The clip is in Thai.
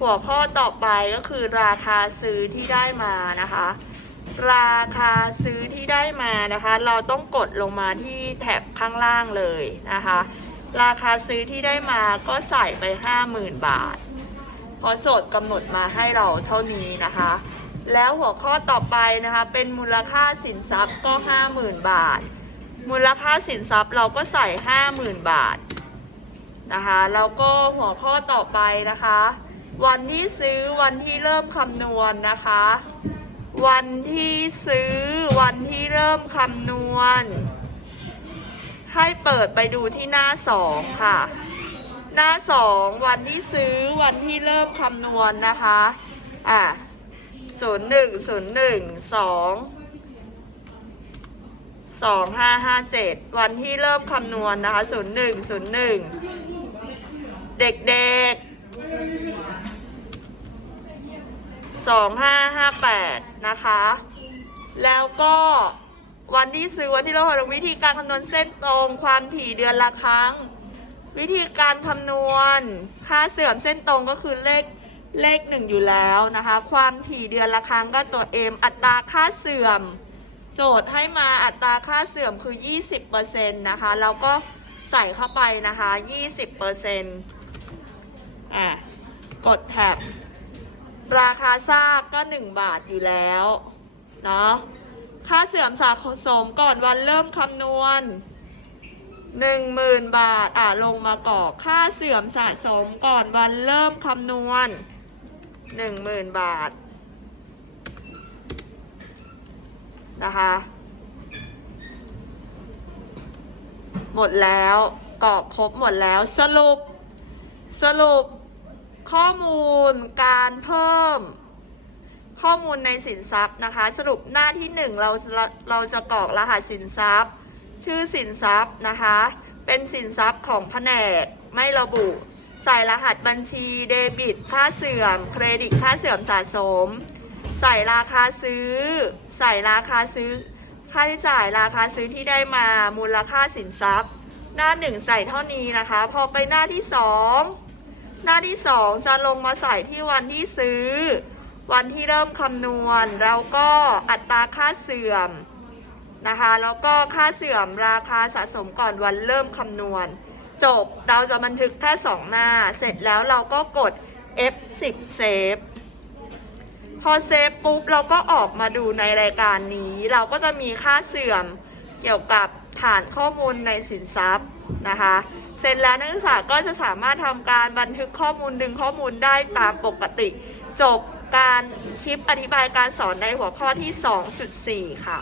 หัวข้อต่อไปก็คือราคาซื้อที่ได้มานะคะ ราคาซื้อที่ได้มานะคะ เราต้องกดลงมาที่แถบข้างล่างเลยนะคะ ราคาซื้อที่ได้มาก็ใส่ไป 50,000 บาท เพราะโจทย์กำหนดมาให้เราเท่านี้นะคะ แล้วหัวข้อต่อไปนะคะ เป็นมูลค่าสินทรัพย์ก็ 50,000 บาท มูลค่าสินทรัพย์เราก็ใส่ 50,000 บาทนะคะแล้วก็หัวข้อต่อไปนะคะ วันที่ซื้อวันที่เริ่มคำนวณนะคะ วันที่ซื้อวันที่เริ่มคำนวณ ให้เปิดไปดูที่หน้าสองค่ะ หน้าสองวันที่ซื้อวันที่เริ่มคำนวณนะคะอะศูนย์หนึ่งศูนย์หนึ่งสองสองห้าห้าเจ็ดวันที่เริ่มคำนวณนะคะศูนย์หนึ่งศูนย์หนึ่งเด็กๆ สองห้าห้าแปดนะคะ แล้วก็วันที่ซื้อวันที่เราคำวณวิธีการคำนวณเส้นตรงความถี่เดือนละครั้ง วิธีการคำนวณค่าเสื่อมเส้นตรงก็คือเลขเลขหนึ่งอยู่แล้วนะคะ ความถี่เดือนละครั้งก็ตัว m อัตราค่าเสื่อม โจทย์ให้มาอัตราค่าเสื่อมคือ 20%นะคะแล้วก็ใส่เข้าไปนะคะ 20%อะ กดแท็บ ราคาซากก็ 1 บาทอยู่แล้วเนาะค่าเสื่อมสะสมก่อนวันเริ่มคำนวณหนึ่งหมื่นบาท อะลงมากรอกค่าเสื่อมสะสมก่อนวันเริ่มคำนวณหนึ่งหมื่นบาทนะคะหมดแล้วกรอกครบหมดแล้วสรุปสรุป ข้อมูลการเพิ่ม ข้อมูลในสินทรัพย์นะคะ สรุปหน้าที่หนึ่งเราเราเราจะกรอกรหัสสินทรัพย์ ชื่อสินทรัพย์นะคะ เป็นสินทรัพย์ของแผนกไม่ระบุ ใส่รหัสบัญชีเดบิต ค่าเสื่อม เครดิตค่าเสื่อมสะสม ใส่ราคาซื้อ ใส่ราคาซื้อ ค่าใช้จ่ายราคาซื้อที่ได้มามูลค่าสินทรัพย์ หน้าหนึ่งใส่เท่านี้นะคะ พอไปหน้าที่สอง หน้าที่สองจะลงมาใส่ที่วันที่ซื้อ วันที่เริ่มคำนวณ แล้วก็อัตราค่าเสื่อมนะคะ แล้วก็ค่าเสื่อมราคาสะสมก่อนวันเริ่มคำนวณ จบเราจะบันทึกแค่2หน้า เสร็จแล้วเราก็กด F10 เซฟพอเซฟปุ๊บเราก็ออกมาดูในรายการนี้ เราก็จะมีค่าเสื่อมเกี่ยวกับฐานข้อมูลในสินทรัพย์นะคะ เสร็จแล้วนักศึกษาก็จะสามารถทำการบันทึกข้อมูลดึงข้อมูลได้ตามปกติ จบการคลิปอธิบายการสอนในหัวข้อที่ 2.4 ค่ะ